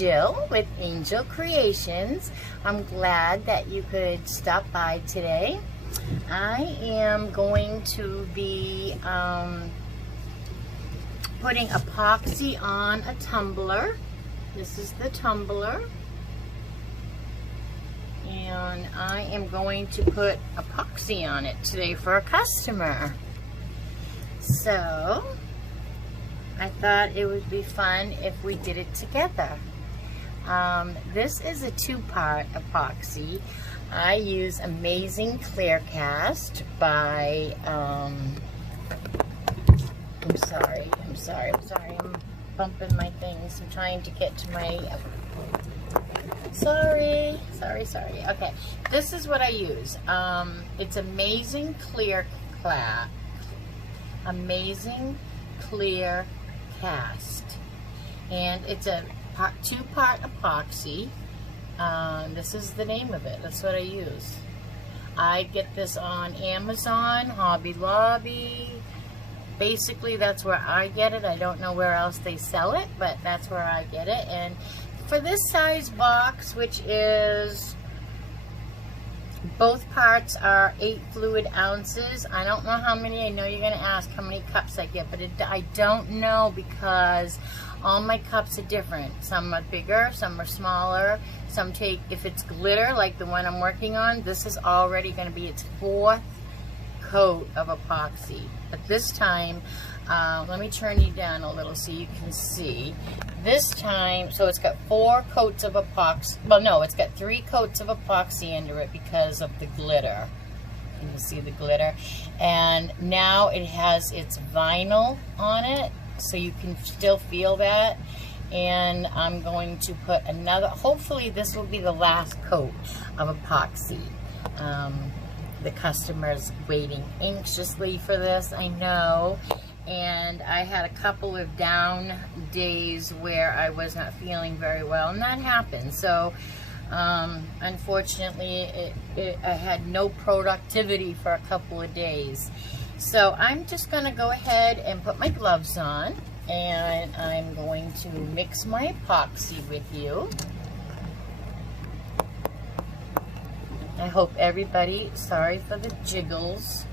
Jill with Angel Creations. I'm glad that you could stop by today. I am going to be putting epoxy on a tumbler. This is the tumbler. And I am going to put epoxy on it today for a customer. So I thought it would be fun if we did it together. This is a two-part epoxy. I use Amazing Clear Cast by, I'm sorry, I'm bumping my things. I'm trying to get to my, sorry. Okay, this is what I use. It's Amazing Clear Cast, and it's a two-part epoxy. This is the name of it. That's what I use. I get this on Amazon, Hobby Lobby. Basically, that's where I get it. I don't know where else they sell it, but that's where I get it. And for this size box, which is, both parts are 8 fluid ounces. I don't know how many. I know you're going to ask how many cups I get, but I don't know because all my cups are different. Some are bigger, some are smaller. Some take, if it's glitter like the one I'm working on, this is already going to be its 4th coat of epoxy. But this time, let me turn you down a little so you can see. This time, so it's got 4 coats of epoxy. Well, no, it's got 3 coats of epoxy under it because of the glitter. You can see the glitter. And now it has its vinyl on it, so you can still feel that. And I'm going to put another, hopefully this will be the last coat of epoxy. The customer's waiting anxiously for this, I know. And I had a couple of down days where I was not feeling very well, and that happened. So unfortunately I had no productivity for a couple of days. So I'm just going to go ahead and put my gloves on, and I'm going to mix my epoxy with you. I hope everybody, sorry for the jiggles,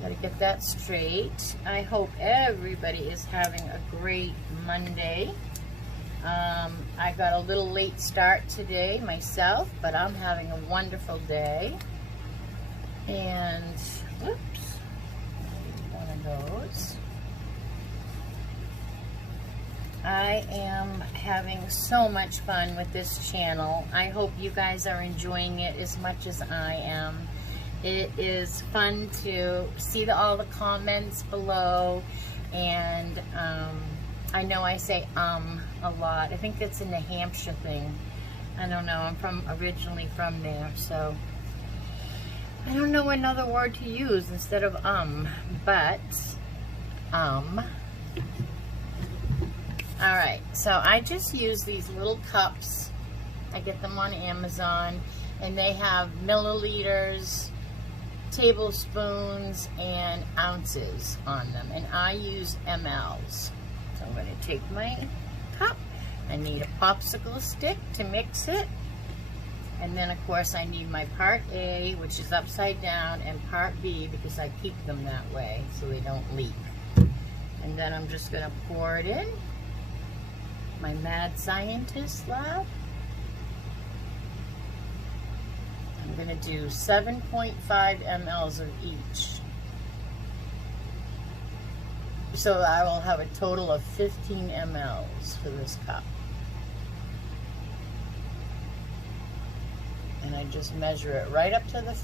gotta get that straight. I hope everybody is having a great Monday. I got a little late start today myself, but I'm having a wonderful day. And, whoops, one of those. I am having so much fun with this channel. I hope you guys are enjoying it as much as I am. It is fun to see all the comments below, and I know I say a lot. I think it's a New Hampshire thing. I don't know. I'm originally from there, so I don't know another word to use instead of but Alright, so I just use these little cups. I get them on Amazon, and they have milliliters, tablespoons, and ounces on them, and I use mLs. So I'm going to take my cup. I need a popsicle stick to mix it, and then of course I need my part A, which is upside down, and part B, because I keep them that way so they don't leak. And then I'm just going to pour it in my mad scientist lab. I'm going to do 7.5 mLs of each. So I will have a total of 15 mLs for this cup. And I just measure it right up to the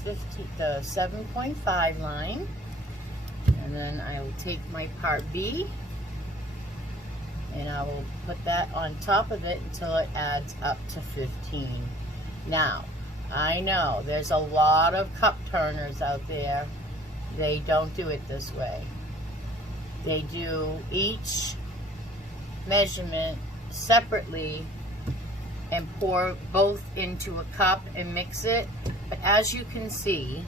7.5 line. And then I will take my part B, and I will put that on top of it until it adds up to 15. Now, I know there's a lot of cup turners out there. They don't do it this way. They do each measurement separately and pour both into a cup and mix it. But as you can see,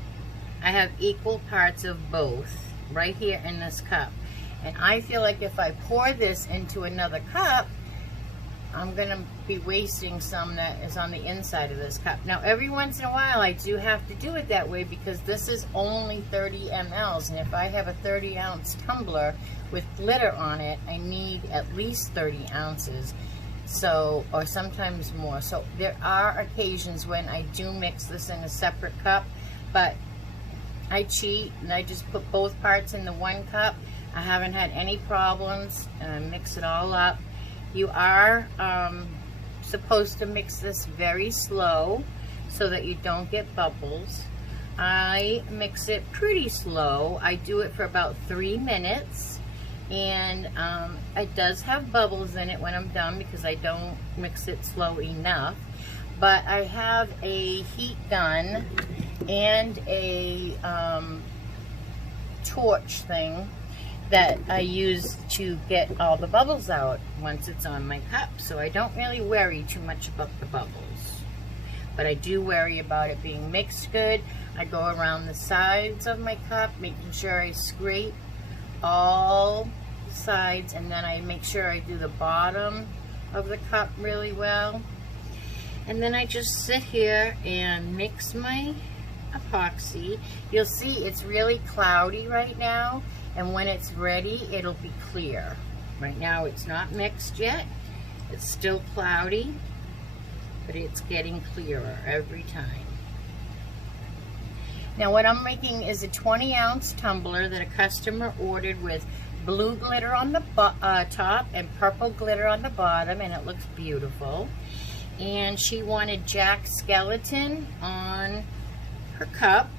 I have equal parts of both right here in this cup. And I feel like if I pour this into another cup, I'm gonna be wasting some that is on the inside of this cup. Now every once in a while I do have to do it that way because this is only 30 mLs, and if I have a 30-ounce tumbler with glitter on it, I need at least 30 ounces. So, or sometimes more. So there are occasions when I do mix this in a separate cup, but I cheat and I just put both parts in the one cup. I haven't had any problems, and I mix it all up. You are supposed to mix this very slow so that you don't get bubbles. I mix it pretty slow. I do it for about 3 minutes, and it does have bubbles in it when I'm done because I don't mix it slow enough. But I have a heat gun and a torch thing that I use to get all the bubbles out once it's on my cup. So I don't really worry too much about the bubbles, but I do worry about it being mixed good. I go around the sides of my cup, making sure I scrape all sides, and then I make sure I do the bottom of the cup really well. And then I just sit here and mix my epoxy. You'll see it's really cloudy right now, and when it's ready it'll be clear. Right now it's not mixed yet, it's still cloudy, but it's getting clearer every time. Now what I'm making is a 20-ounce tumbler that a customer ordered with blue glitter on the top and purple glitter on the bottom, and it looks beautiful. And she wanted Jack Skeleton on her cup,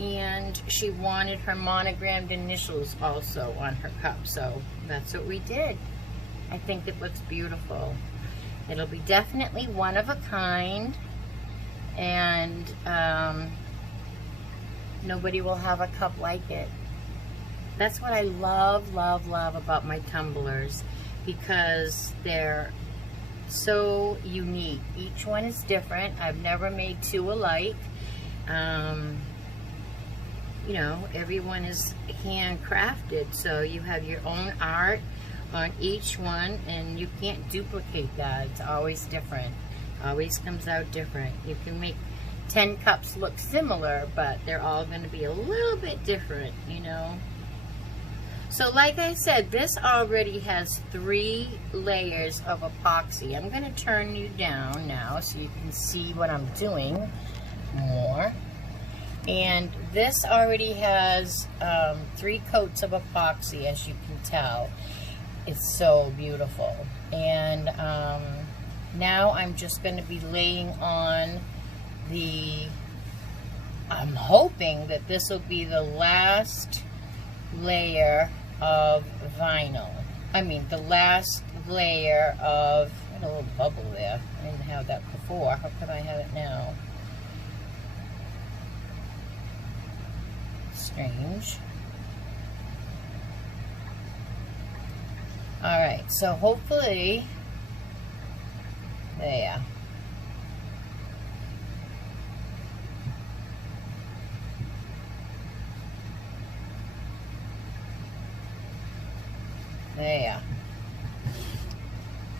and she wanted her monogrammed initials also on her cup, so that's what we did. I think it looks beautiful. It'll be definitely one of a kind, and nobody will have a cup like it. That's what I love, love, love about my tumblers, because they're so unique. Each one is different. I've never made two alike. You know, everyone is handcrafted, so you have your own art on each one, and you can't duplicate that. It's always different. Always comes out different. You can make 10 cups look similar, but they're all going to be a little bit different, you know. So like I said, this already has 3 layers of epoxy. I'm going to turn you down now so you can see what I'm doing more. And this already has 3 coats of epoxy, as you can tell. It's so beautiful. And now I'm just going to be laying on I'm hoping that this will be the last layer of vinyl. I mean, the last layer of, I had a little bubble there. I didn't have that before. How come I have it now? Strange. Alright, so hopefully, there. There.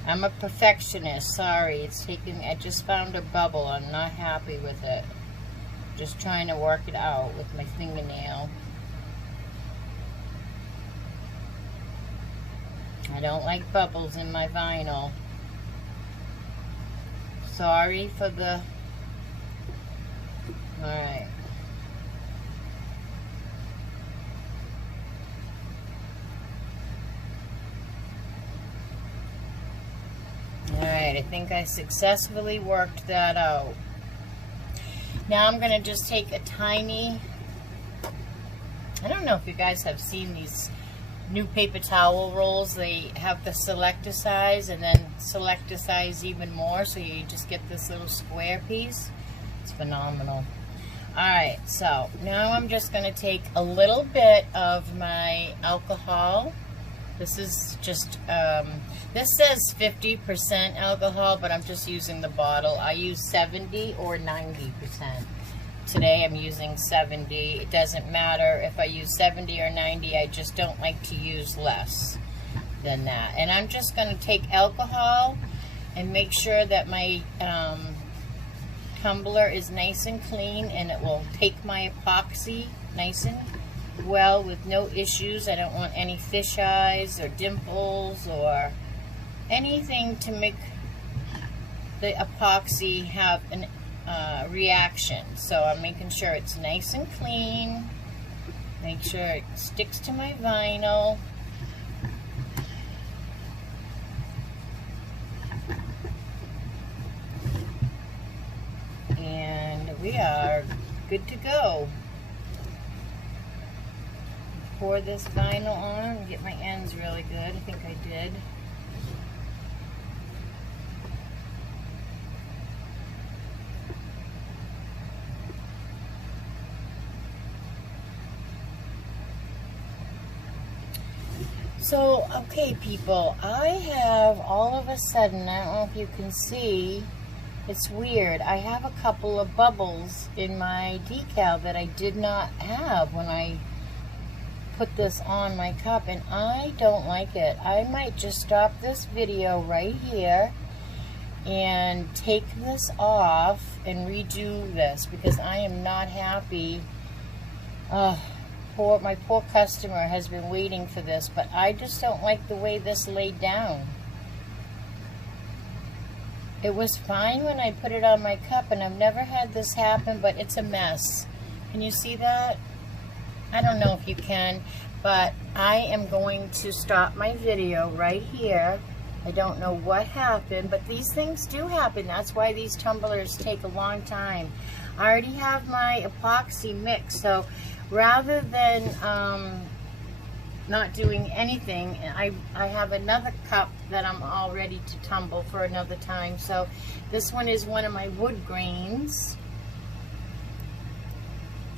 I'm a perfectionist. Sorry, it's taking. I just found a bubble. I'm not happy with it. Just trying to work it out with my fingernail. I don't like bubbles in my vinyl. Sorry for the. Alright. Alright, I think I successfully worked that out. Now I'm going to just take a tiny, I don't know if you guys have seen these new paper towel rolls. They have the select a size and then select a size even more, so you just get this little square piece. It's phenomenal. Alright, so now I'm just going to take a little bit of my alcohol. This is just, this says 50% alcohol, but I'm just using the bottle. I use 70 or 90%. Today I'm using 70. It doesn't matter if I use 70 or 90. I just don't like to use less than that. And I'm just going to take alcohol and make sure that my tumbler is nice and clean, and it will take my epoxy nice and well with no issues. I don't want any fish eyes or dimples or anything to make the epoxy have a reaction. So I'm making sure it's nice and clean. Make sure it sticks to my vinyl. And we are good to go. Pour this vinyl on and get my ends really good. I think I did. So, okay people, I have all of a sudden, I don't know if you can see, it's weird, I have a couple of bubbles in my decal that I did not have when I put this on my cup, and I don't like it. I might just stop this video right here and take this off and redo this, because I am not happy. My poor customer has been waiting for this, but I just don't like the way this laid down. It was fine when I put it on my cup, and I've never had this happen, but it's a mess. Can you see that? I don't know if you can, but I am going to stop my video right here. I don't know what happened, but these things do happen. That's why these tumblers take a long time. I already have my epoxy mixed, so rather than not doing anything, I have another cup that I'm all ready to tumble for another time. So this one is one of my wood grains,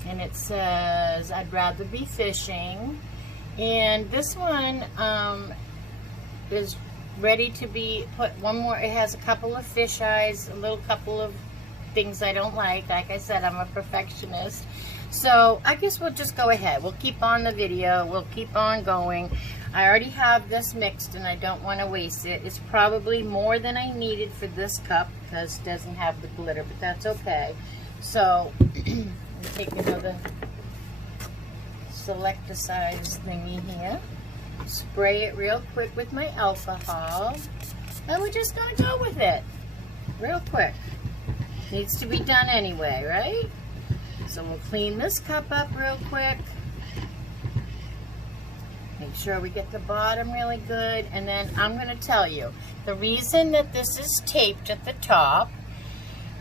and it says I'd rather be fishing. And this one is ready to be put one more. It has a couple of fish eyes, a little couple of things I don't like. Like I said, I'm a perfectionist. So I guess we'll just go ahead. We'll keep on the video. We'll keep on going. I already have this mixed and I don't want to waste it. It's probably more than I needed for this cup because it doesn't have the glitter, but that's okay. So I'll take another select a size thingy here. Spray it real quick with my alcohol. And we're just going to go with it real quick. Needs to be done anyway, right? So we'll clean this cup up real quick. Make sure we get the bottom really good. And then I'm going to tell you, the reason that this is taped at the top,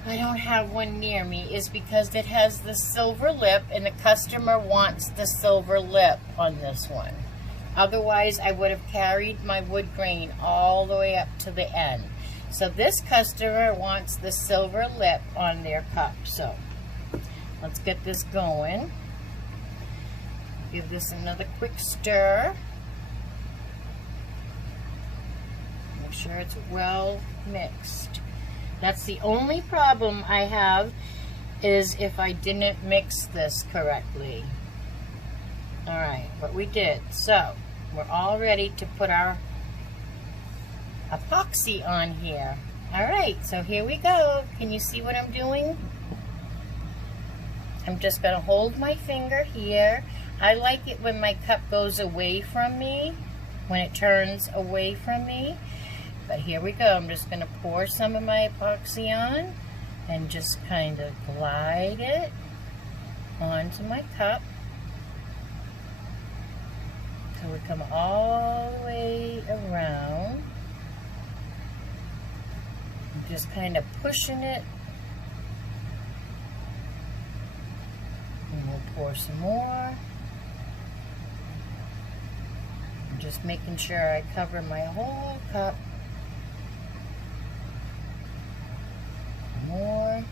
I don't have one near me, is because it has the silver lip and the customer wants the silver lip on this one. Otherwise, I would have carried my wood grain all the way up to the end. So this customer wants the silver lip on their cup. So let's get this going. Give this another quick stir. Make sure it's well mixed. That's the only problem I have, is if I didn't mix this correctly. Alright, but we did. So we're all ready to put our epoxy on here. Alright, so here we go. Can you see what I'm doing? I'm just going to hold my finger here. I like it when my cup goes away from me, when it turns away from me. But here we go. I'm just going to pour some of my epoxy on and just kind of glide it onto my cup. So we come all the way around. I'm just kind of pushing it. And we'll pour some more. I'm just making sure I cover my whole cup. More.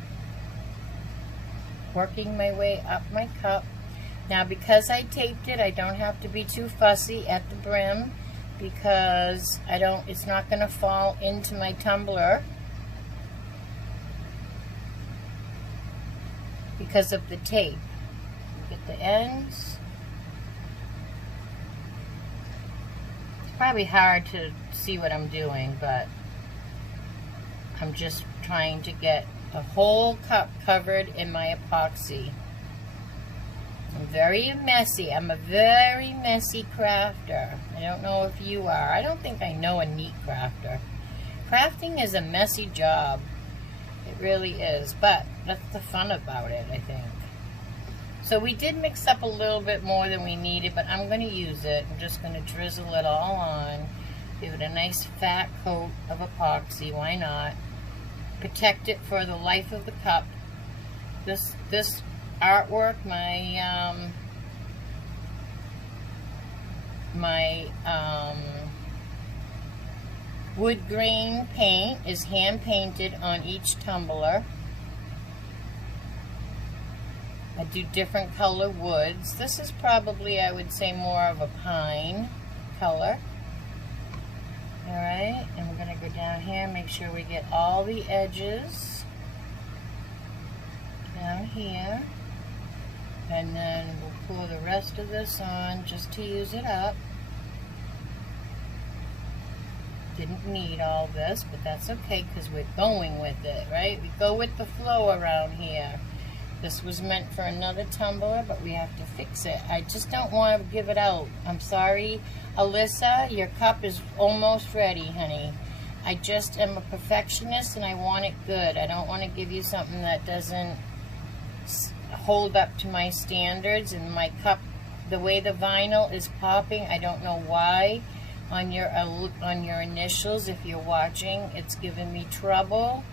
Working my way up my cup. Now because I taped it, I don't have to be too fussy at the brim, because it's not going to fall into my tumbler because of the tape. Get the ends. It's probably hard to see what I'm doing, but I'm just trying to get the whole cup covered in my epoxy. I'm very messy. I'm a very messy crafter. I don't know if you are. I don't think I know a neat crafter. Crafting is a messy job. It really is, but that's the fun about it, I think. So we did mix up a little bit more than we needed, but I'm going to use it. I'm just going to drizzle it all on. Give it a nice fat coat of epoxy. Why not? Protect it for the life of the cup. This artwork, my wood grain paint is hand painted on each tumbler. I do different color woods. This is probably, I would say, more of a pine color. Alright, and we're going to go down here, make sure we get all the edges down here. And then we'll pour the rest of this on just to use it up. Didn't need all this, but that's okay because we're going with it, right? We go with the flow around here. This was meant for another tumbler, but we have to fix it. I just don't want to give it out. I'm sorry, Alyssa, your cup is almost ready, honey. I just am a perfectionist and I want it good. I don't want to give you something that doesn't hold up to my standards. And my cup, the way the vinyl is popping, I don't know why. On your initials, if you're watching, it's giving me trouble,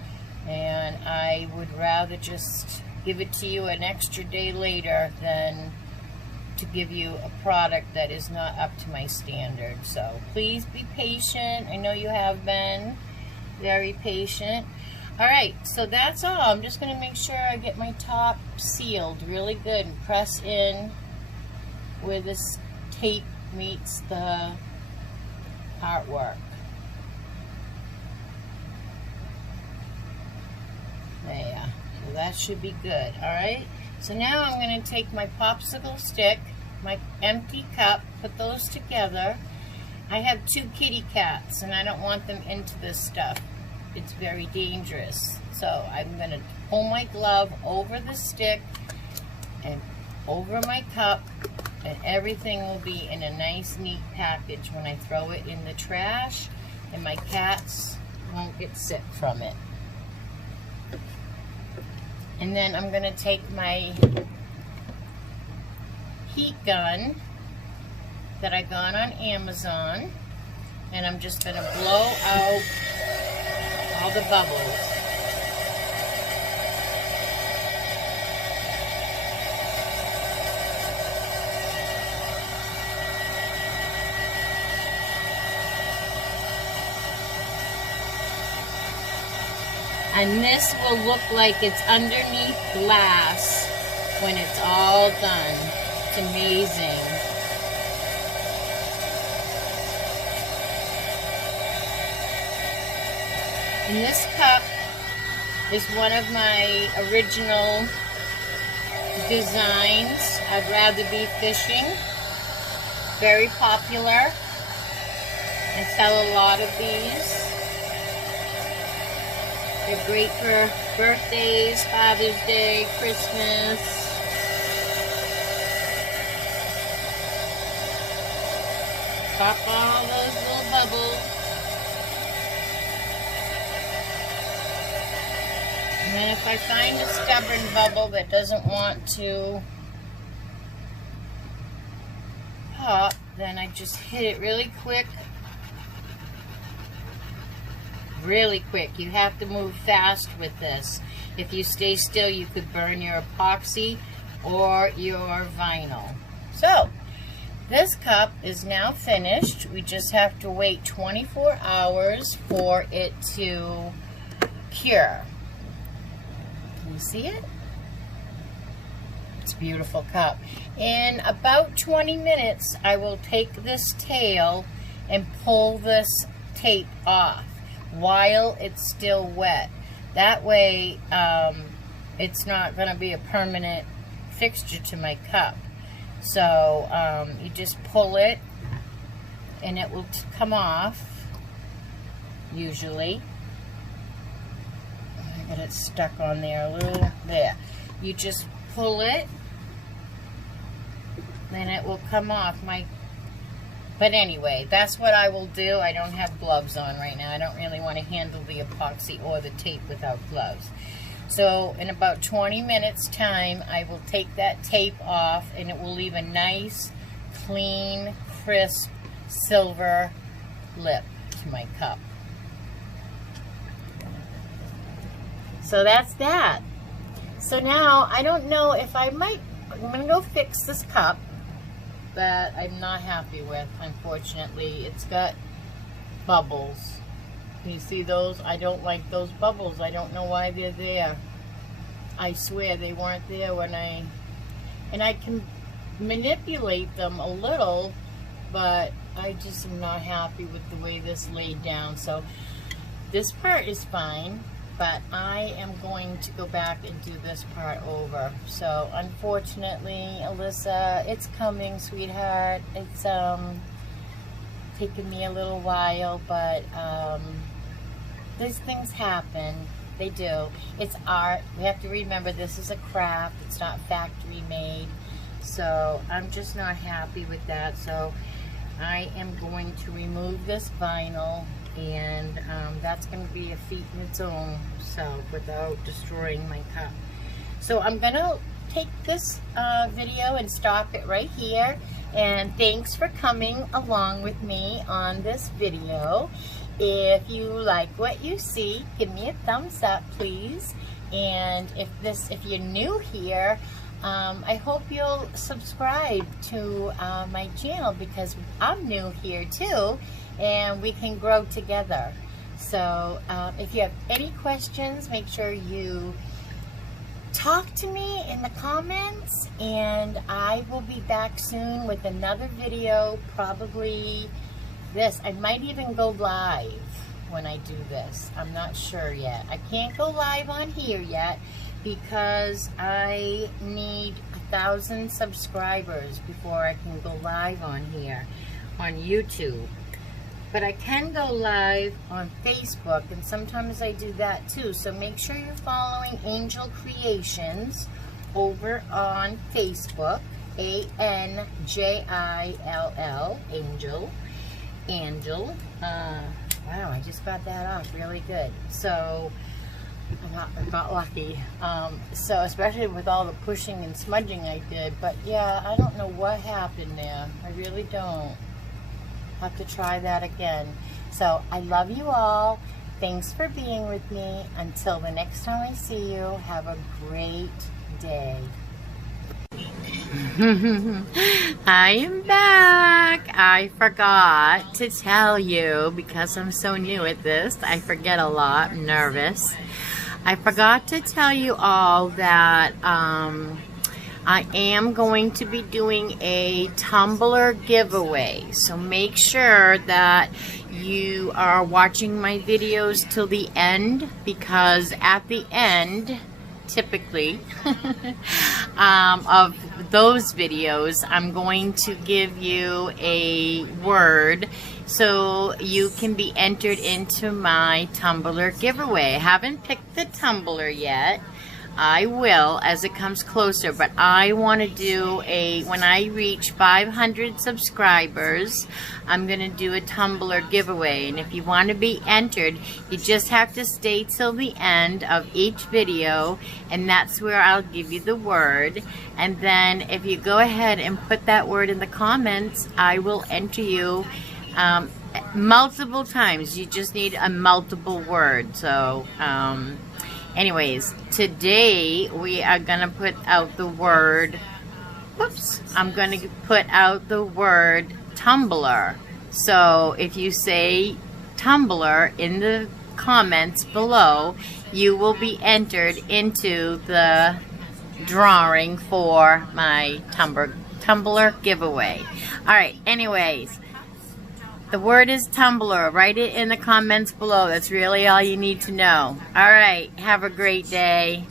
and I would rather just give it to you an extra day later than to give you a product that is not up to my standards. So please be patient. I know you have been very patient. Alright, so that's all. I'm just going to make sure I get my top sealed really good and press in where this tape meets the artwork. There. So that should be good. Alright, so now I'm going to take my popsicle stick, my empty cup, put those together. I have 2 kitty cats and I don't want them into this stuff. It's very dangerous. So I'm going to pull my glove over the stick and over my cup, and everything will be in a nice neat package when I throw it in the trash, and my cats won't get sick from it. And then I'm going to take my heat gun that I got on Amazon, and I'm just going to blow out all the bubbles. And this will look like it's underneath glass when it's all done. It's amazing. And this cup is one of my original designs. I'd rather be fishing. Very popular. I sell a lot of these. They're great for birthdays, Father's Day, Christmas. Pop all those little bubbles. And then if I find a stubborn bubble that doesn't want to pop, then I just hit it really quick. Really quick. You have to move fast with this. If you stay still, you could burn your epoxy or your vinyl. So, this cup is now finished. We just have to wait 24 hours for it to cure. Can you see it? It's a beautiful cup. In about 20 minutes, I will take this tail and pull this tape off while it's still wet. That way it's not going to be a permanent fixture to my cup. So you just pull it and it will come off usually. Get it stuck on there a little. There. You just pull it, then it will come off. But anyway, that's what I will do. I don't have gloves on right now. I don't really want to handle the epoxy or the tape without gloves. So in about 20 minutes time, I will take that tape off, and it will leave a nice, clean, crisp, silver lip to my cup. So that's that. So now, I don't know if I'm going to go fix this cup that I'm not happy with, unfortunately. It's got bubbles. Can you see those? I don't like those bubbles. I don't know why they're there. I swear they weren't there when and I can manipulate them a little, but I just am not happy with the way this laid down. So this part is fine, but I am going to go back and do this part over. So unfortunately, Alyssa, it's coming, sweetheart. It's taken me a little while, but these things happen. They do. It's art. We have to remember this is a craft. It's not factory made. So I'm just not happy with that. So I am going to remove this vinyl, and that's going to be a feat in its own self without destroying my cup. So I'm going to take this video and stop it right here. And thanks for coming along with me on this video. If you like what you see, give me a thumbs up, please. And if you're new here, I hope you'll subscribe to my channel, because I'm new here too, and we can grow together. So if you have any questions, make sure you talk to me in the comments, and I will be back soon with another video. Probably this. I might even go live when I do this. I'm not sure yet. I can't go live on here yet because I need 1,000 subscribers before I can go live on here on YouTube. But I can go live on Facebook, and sometimes I do that too. So make sure you're following Angel Creations over on Facebook, A-N-J-I-L-L, Angel. Wow, I just got that off really good. So I got lucky. So especially with all the pushing and smudging I did. But yeah, I don't know what happened there. I really don't. Have to try that again. So I love you all. Thanks for being with me. Until the next time I see you, have a great day. I am back. I forgot to tell you, because I'm so new at this, I forget a lot. I'm nervous. I forgot to tell you all that I am going to be doing a tumbler giveaway. So make sure that you are watching my videos till the end, because at the end, typically, of those videos, I'm going to give you a word so you can be entered into my tumbler giveaway. I haven't picked the tumbler yet. I will as it comes closer, but I want to do when I reach 500 subscribers, I'm going to do a tumbler giveaway. And if you want to be entered, you just have to stay till the end of each video, and that's where I'll give you the word. And then if you go ahead and put that word in the comments, I will enter you multiple times. You just need a multiple word. So anyways, today we are going to put out the word, I'm going to put out the word tumbler. So if you say tumbler in the comments below, you will be entered into the drawing for my tumbler giveaway. Alright, anyways, the word is tumbler. Write it in the comments below. That's really all you need to know. Alright, have a great day.